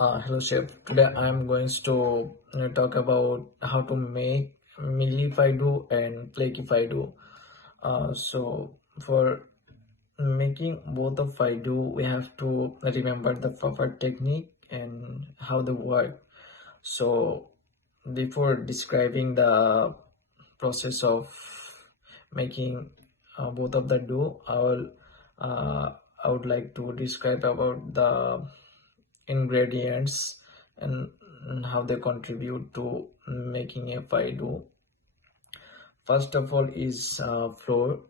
Hello, Chef. Today I am going to talk about how to make Milli Fido and Flaky Fido. For making both of Fido, we have to remember the proper technique and how they work. So, before describing the process of making both of the dough, uh, I would like to describe about the ingredients and how they contribute to making a pie dough. First of all is flour.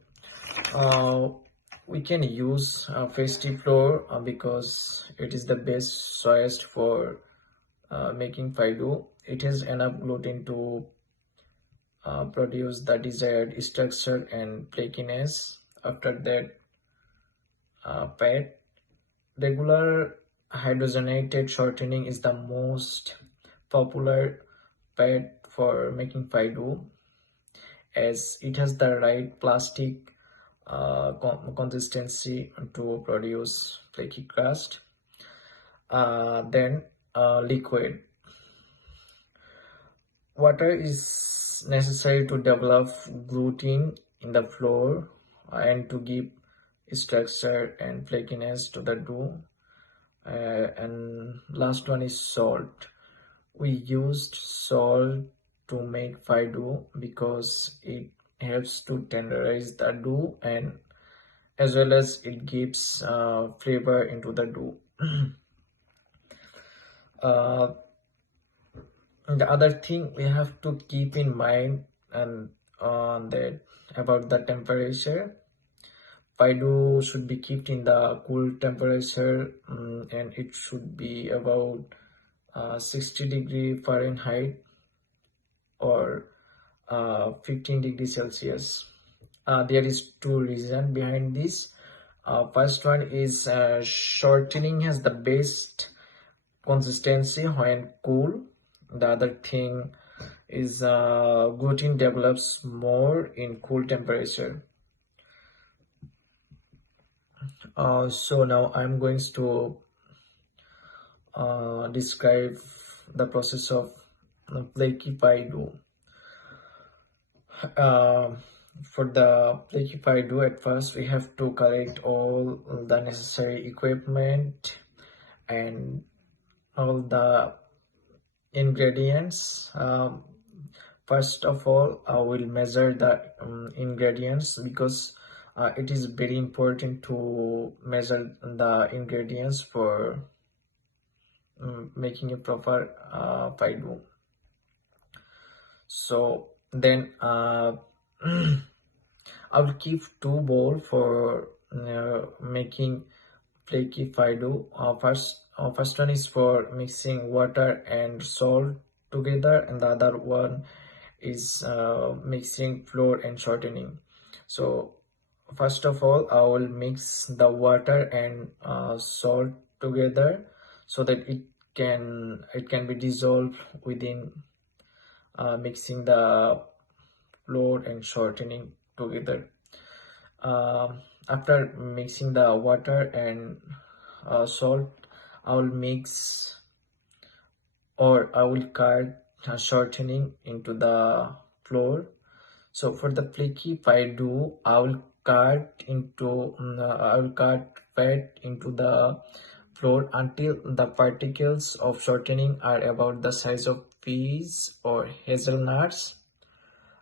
uh, we can use festive flour because it is the best choice for making pie dough. It has enough gluten to produce the desired structure and flakiness. After that, fat. Regular hydrogenated shortening is the most popular fat for making pie dough, as it has the right plastic consistency to produce flaky crust. Then liquid. Water is necessary to develop gluten in the flour and to give structure and flakiness to the dough. And last one is salt. We used salt to make pie dough because it helps to tenderize the dough, and as well as it gives flavor into the dough. uh, the other thing we have to keep in mind and that about the temperature. Pie dough should be kept in the cool temperature, and it should be about 60-degree Fahrenheit or 15 degrees Celsius. There is two reasons behind this. First one is shortening has the best consistency when cool. The other thing is gluten develops more in cool temperature. So now I'm going to describe the process of flaky pie dough. Uh, for the flaky pie dough, at first we have to collect all the necessary equipment and all the ingredients. First of all, I will measure the ingredients because it is very important to measure the ingredients for making a proper pie dough. So then I will keep two bowls for making flaky pie dough. First one is for mixing water and salt together, and the other one is mixing flour and shortening. So first of all, I will mix the water and salt together so that it can be dissolved within mixing the flour and shortening together. After mixing the water and salt, I will mix or I will cut shortening into the flour. So for the flaky pie dough, I will cut fat into the flour until the particles of shortening are about the size of peas or hazelnuts.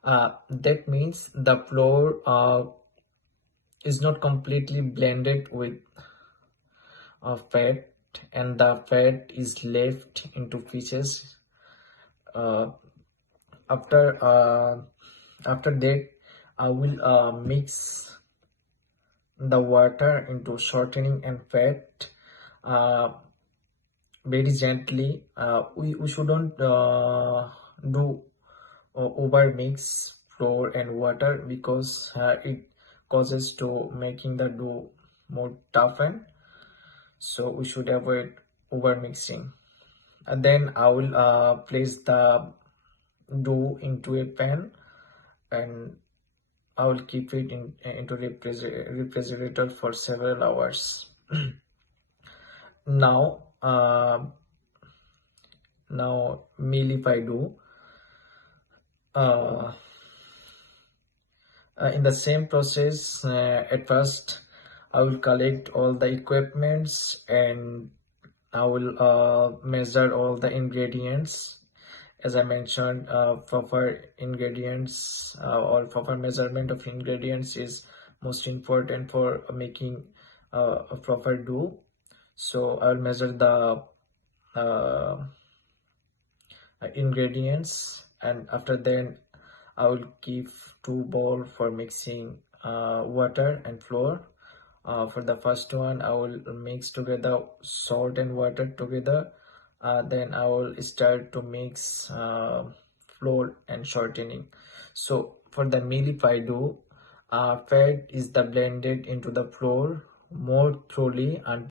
That means the flour is not completely blended with fat, and the fat is left into pieces. Uh, after uh, After that, I will mix the water into shortening and fat very gently. We shouldn't do over mix flour and water because it causes to making the dough more toughened. So we should avoid over mixing. And then I will place the dough into a pan, and I will keep it into refrigerator for several hours. Now now meal if I do. uh, in the same process, at first I will collect all the equipments and I will measure all the ingredients. As I mentioned, proper ingredients or proper measurement of ingredients is most important for making a proper dough. So I will measure the uh, ingredients, and after then I will keep 2 bowl for mixing water and flour. For the first one, I will mix together salt and water together. Then I will start to mix flour and shortening. So for the meal if I do, fat is the blended into the flour more thoroughly until